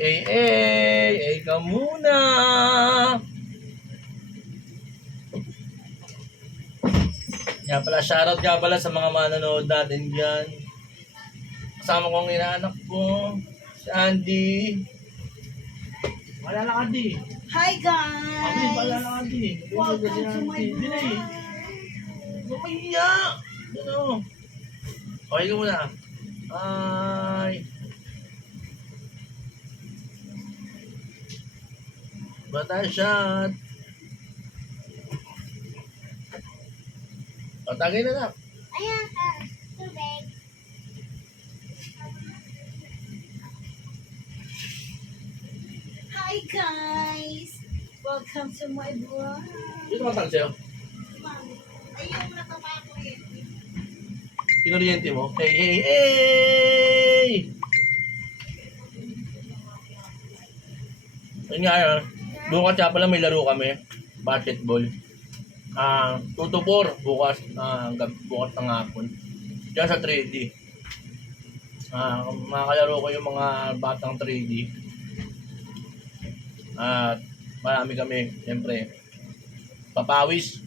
Ikaw muna. Nga pala, shoutout nga pala sa mga manonood natin dyan. Kasama ko ang inaanak ko, si Andy. Malala ka, Andy. Hi guys! Andy, malala ka, Andy. Welcome to my vlog. Mahiya! Ano? Okay ka muna. Hi! Bata shot! O, tagay na lang. Ayan ka, tubig. Hi guys! Welcome to my vlog. Dito ka tag sa'yo. Ayun na tabako yun. Kinuryente mo. Hey! Yun nga yun. Bukas nga pala may laro kami. Basketball. 2 to 4 bukas. Bukas ng hapon. Diyan sa 3D. Makakalaro ko yung mga batang 3D. At marami kami. Siyempre. Papawis.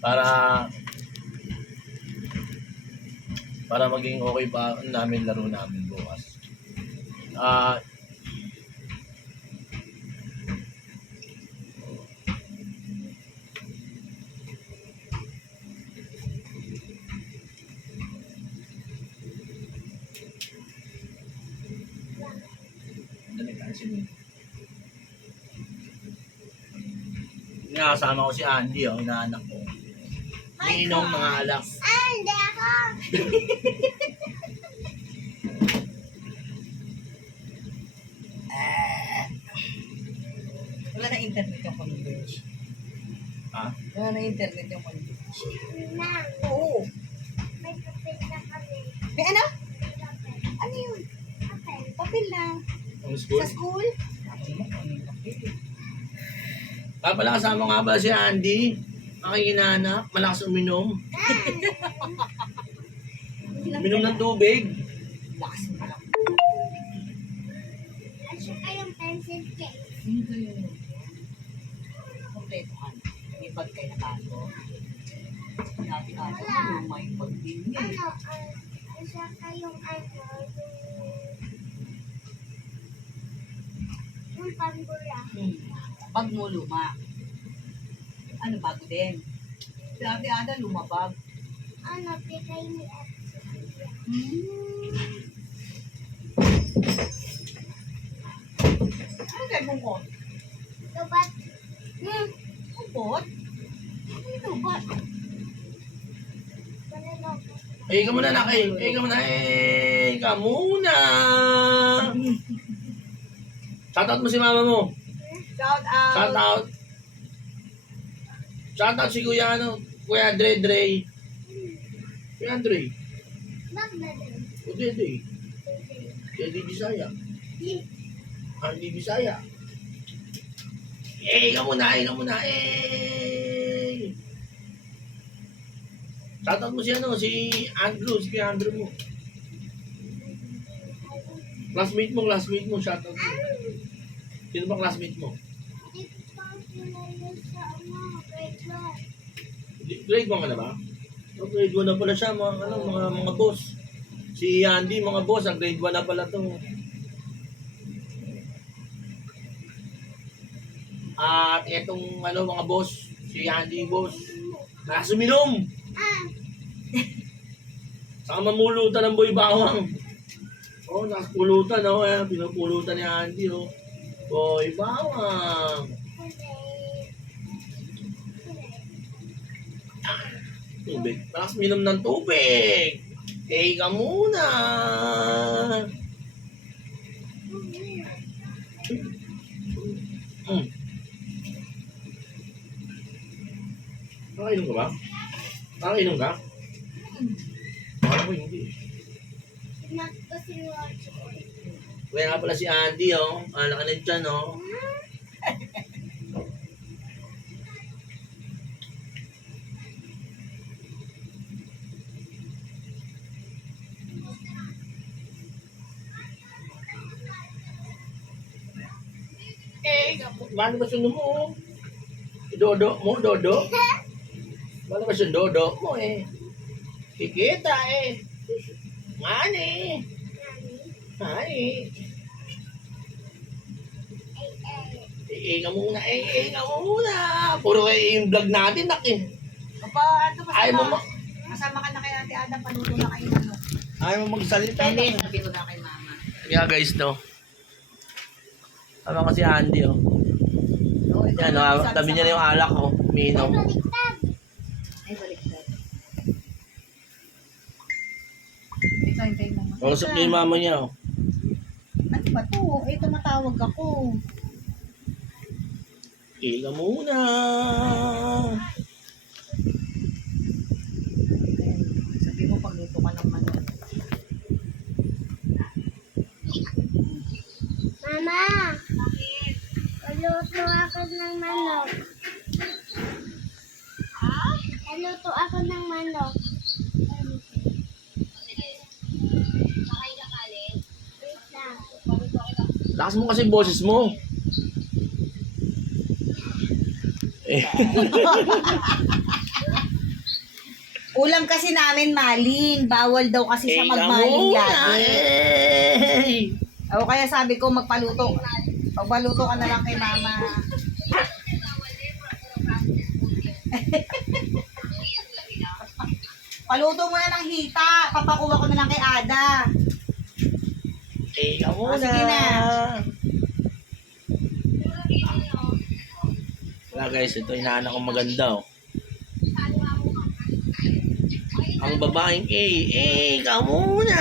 Para maging okay pa namin laro namin bukas. Kasama ko si Andy, inaanak ko. Iinom mga alak. Hindi ako. Wala na internet yung converge. Ha? Wala na internet yung converge. Na, Oo. may kapit na kami. May ano? Kapit. Ano yun? Kapit. Papel lang. Ang school? Sa school? Ako naman, ano yung papel? Pala kasama nga ba si Andy? Aking inaanak, malakas uminom. Uminom ng tubig. Lakas mo pala. At saka yung pencil case. Hindi yun. Kompleto ka na. May bag kayo na bago. Dati ata yung may bag din niya. At saka yung yung pambura. Bag mo luma. Ano bago din? Dati ata lumabag. Bigay ni Ate. Ano gagawin ko? Lubat. Ubot? Ano ba? Maniloko. Ka muna, laki. Ka muna. Ka muna. Shoutout mo si mama mo. Shout out! Shout out. Shout out si Kuya Kuya Dre. Kuya Dre. Magdadal. Dre. Kuya Di Bisaya. Di Bisaya. Ka muna. Shout out mo si Andrew. Si Kuya Andrew mo. Classmate mo. Shout out mo. Sino ba classmate mo? Hindi ko pa pinayos sa grade 1. Grade 1 ka na ba? Grade 1 na pala siya, mga boss. Si Andy, mga boss, ang grade 1 na pala to. At etong mga boss, si Andy, boss. Nakasuminom! Saka mamulutan ng boy bawang. Nakapulutan, pinupulutan ni Andy, Boy bawang. Tubig. Malakas minom ng tubig. Ka muna. Nakainom ka ba? Nakainom ka? Ako hindi. Kaya nga pala si Andy, anak ka na dyan, Mano ba sundo mo? Dodo mo, dodo? Mano ba yung dodo mo eh? Kikita eh. Mani. Mani. Iinga muna, iinga muna. Puro kayo yung vlog natin, nak eh. Papa, ano Ayaw mo kasama? Kasama ka na kay Ate Ada, paluto na kayo ano. Ayaw mo magsalita. Hindi, sabi ko na kay Mama. Kaya guys, no. Tama kasi Andy, oh. Oo, ito Yan, na, no. sabi Tabi sa niya na yung Mama. alak, oh. Minom. Baliktad. Ay, baliktad. Ito, hintayin mo. Kausap niya yung mama niya, oh. Ano ba to? Eh, tumatawag ako. Iinga muna. Sabi mo, pagluto ka ng manok. Mama, paluto ako ng manok. Paluto ako ng manok. Wait lang. Lakas mo kasi yung boses mo. Eh, Ulam kasi namin maling. Bawal daw kasi siya iinga magmaling muna. lagi. Eh. O kaya sabi ko magpaluto. Magpaluto ka na lang kay Mama. Paluto mo na ng hita. Papakuha ko na lang kay Ada. Iinga muna. sige na. Wala guys, ito inaanak kong maganda, oh. Ang babaeng ikaw muna.